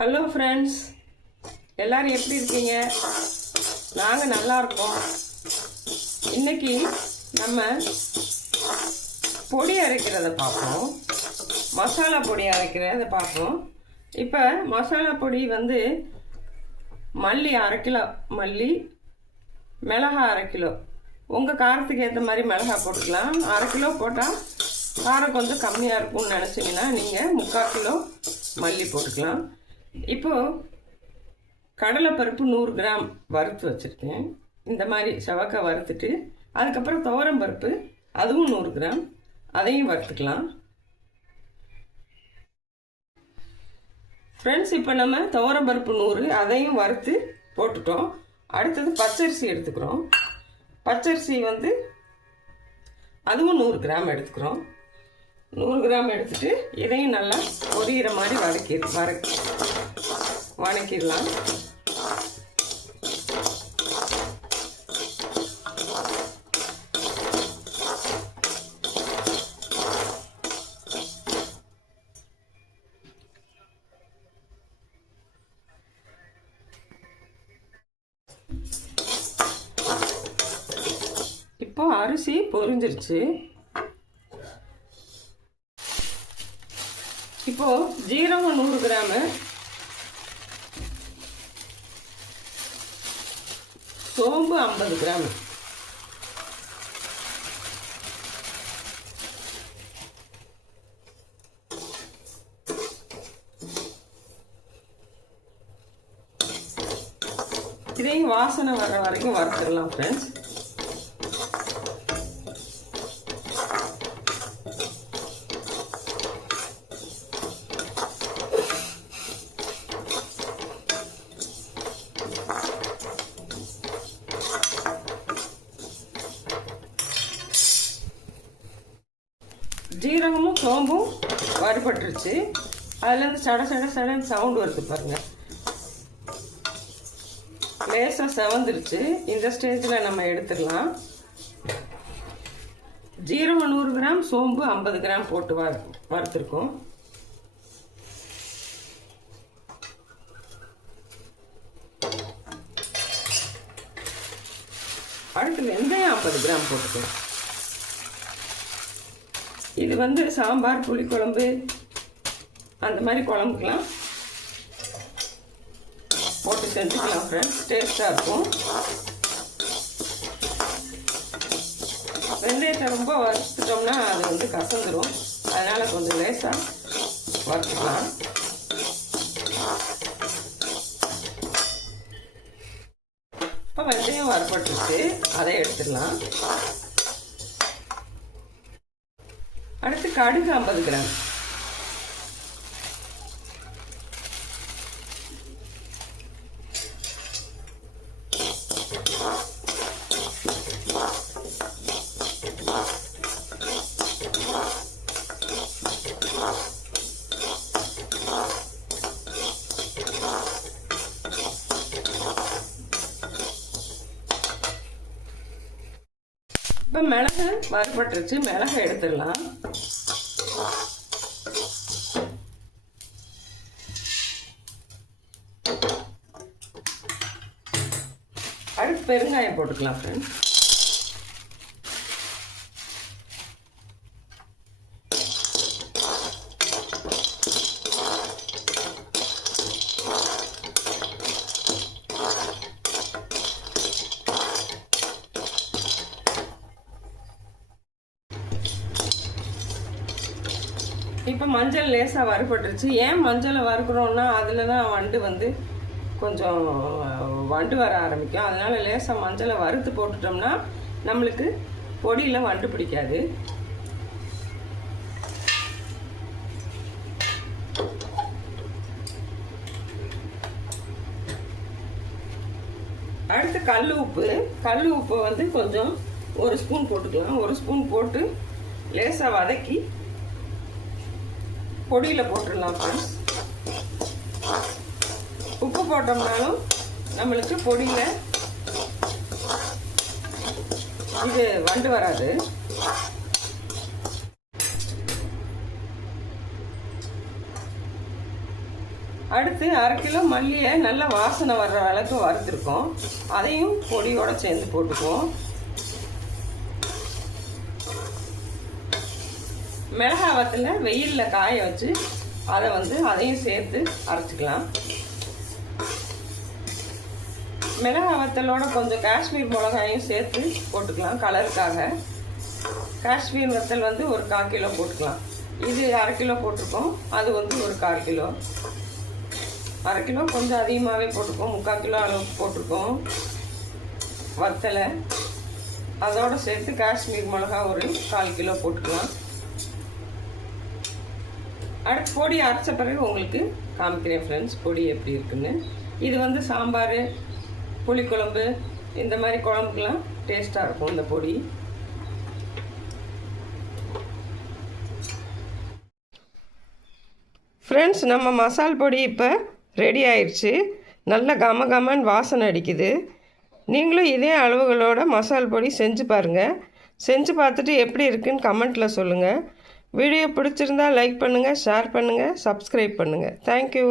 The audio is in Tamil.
ஹலோ ஃப்ரெண்ட்ஸ், எல்லோரும் எப்படி இருக்கீங்க? நாங்கள் நல்லா இருக்கோம். இன்றைக்கி நம்ம பொடி அரைக்கிறத பார்ப்போம். மசாலா பொடி அரைக்கிறத பார்ப்போம். இப்போ மசாலா பொடி வந்து மல்லி 1/2 கிலோ, மல்லி, மிளகாய் 1/2 கிலோ. உங்கள் காரத்துக்கு ஏற்ற மாதிரி மிளகாய் போட்டுக்கலாம். 1/2 கிலோ போட்டால் காரம் கொஞ்சம் கம்மியாக இருக்கும்னு நினச்சிங்கன்னா நீங்கள் 3/4 கிலோ மல்லி போட்டுக்கலாம். இப்போது கடலைப்பருப்பு 100 கிராம் வறுத்து வச்சுருக்கேன். இந்த மாதிரி செவக்காய் வறுத்துட்டு அதுக்கப்புறம் துவரம் பருப்பு அதுவும் 100 கிராம், அதையும் வறுத்துக்கலாம். ஃப்ரெண்ட்ஸ், இப்போ நம்ம துவரம் பருப்பு 100 அதையும் வறுத்து போட்டுட்டோம். அடுத்தது பச்சரிசி எடுத்துக்கிறோம். பச்சரிசி வந்து அதுவும் 100 கிராம் எடுத்துக்கிறோம். 100 கிராம் எடுத்துட்டு இதையும் நல்லா பொரியிற மாதிரி வதக்கிடலாம். இப்போ அரிசி பொரிஞ்சிருச்சு. இப்போ ஜீரகம் 100 கிராமு, சோம்பு 50 கிராம், இதையும் வாசனை வர வரைக்கும் வறுத்துடலாம் ஃப்ரெண்ட்ஸ். ஜீரகமும் சோம்பும் வறுபட்டுருச்சு. அதுலேருந்து சட சட சடன்னு சவுண்டு வருது பாருங்கள். லேசாக செவந்துருச்சு. இந்த ஸ்டேஜில் நம்ம எடுத்துடலாம். ஜீரகம் 100 கிராம், சோம்பு 50 கிராம் போட்டு வறுத்துருக்கோம். அடுத்து வெந்தயம் 50 கிராம் போட்டுக்கலாம். இது வந்து சாம்பார், புளிக்குழம்பு அந்த மாதிரி குழம்புக்கெலாம் போட்டு செஞ்சுக்கலாம் ஃப்ரெண்ட்ஸ். டேஸ்ட்டாக இருக்கும். வெந்தயத்தை ரொம்ப வறுத்துட்டோம்னா அது வந்து கசந்துடும். அதனால் கொஞ்சம் லேசாக வறுத்துக்கலாம். இப்போ வெந்தயம் வறுபட்டுச்சு, அதை எடுத்துடலாம். அடுத்து கடுகு 50 கிராம், இப்போ மிளகு வறுபட்டுருச்சு, மிளகு எடுத்துடலாம். அடுத்து பெருங்காயம் போட்டுக்கலாம் ஃப்ரெண்ட்ஸ். இப்போ மஞ்சள் லேசாக வறுபட்டுருச்சு. ஏன் மஞ்சளை வறுக்கிறோன்னா அதில் தான் வண்டு வந்து கொஞ்சம் வண்டு வர ஆரம்பிக்கும். அதனால் லேசாக மஞ்சளை வறுத்து போட்டுட்டோம்னா நம்மளுக்கு பொடியில் வண்டு பிடிக்காது. அடுத்து கல் உப்பு வந்து கொஞ்சம் 1 ஸ்பூன் போட்டுக்கலாம். 1 ஸ்பூன் போட்டு லேசாக வதக்கி பொடியில் போட்டுடலாம் ஃப்ரெண்ட்ஸ். உப்பு போட்டோம்னாலும் நம்மளுக்கு பொடியில் இது வண்டு வராது. அடுத்து 1/2 கிலோ மல்லியை நல்லா வாசனை வர்ற அளவுக்கு வறுத்துருக்கோம். அதையும் பொடியோடு சேர்ந்து போட்டுக்குவோம். மிளகாய் வத்தலை வெயிலில் காய வச்சு அதையும் சேர்த்து அரைச்சிக்கலாம். மிளகாய் வத்தலோட கொஞ்சம் காஷ்மீர் மிளகாயும் சேர்த்து போட்டுக்கலாம் கலருக்காக. காஷ்மீர் வத்தல் ஒரு 1/4 கிலோ போட்டுக்கலாம். இது 1/2 கிலோ போட்டிருக்கோம். அது ஒரு 1/4 கிலோ. 1/2 கிலோ கொஞ்சம் அதிகமாகவே போட்டிருக்கோம். 3/4 கிலோ அளவுக்கு போட்டிருக்கோம் வத்தலை. அதோடு சேர்த்து காஷ்மீர் மிளகா ஒரு 1/4 கிலோ போட்டுக்கலாம். அடுத்து பொடி அரைச்ச பிறகு உங்களுக்கு காமிக்கிறேன் ஃப்ரெண்ட்ஸ் பொடி எப்படி இருக்குன்னு. இது சாம்பார், புளிக்குழம்பு, இந்த மாதிரி குழம்புக்கெலாம் டேஸ்ட்டாக இருக்கும் இந்த பொடி. ஃப்ரெண்ட்ஸ், நம்ம மசால் பொடி இப்போ ரெடி ஆயிடுச்சு. நல்ல கமகமன்னு வாசனை அடிக்குது. நீங்களும் இதே அளவுகளோட மசால் பொடி செஞ்சு பாருங்கள். செஞ்சு பார்த்துட்டு எப்படி இருக்குன்னு கமெண்ட்டில் சொல்லுங்கள். வீடியோ பிடிச்சிருந்தா லைக் பண்ணுங்கள், ஷேர் பண்ணுங்கள், சப்ஸ்கிரைப் பண்ணுங்கள். தேங்க்யூ.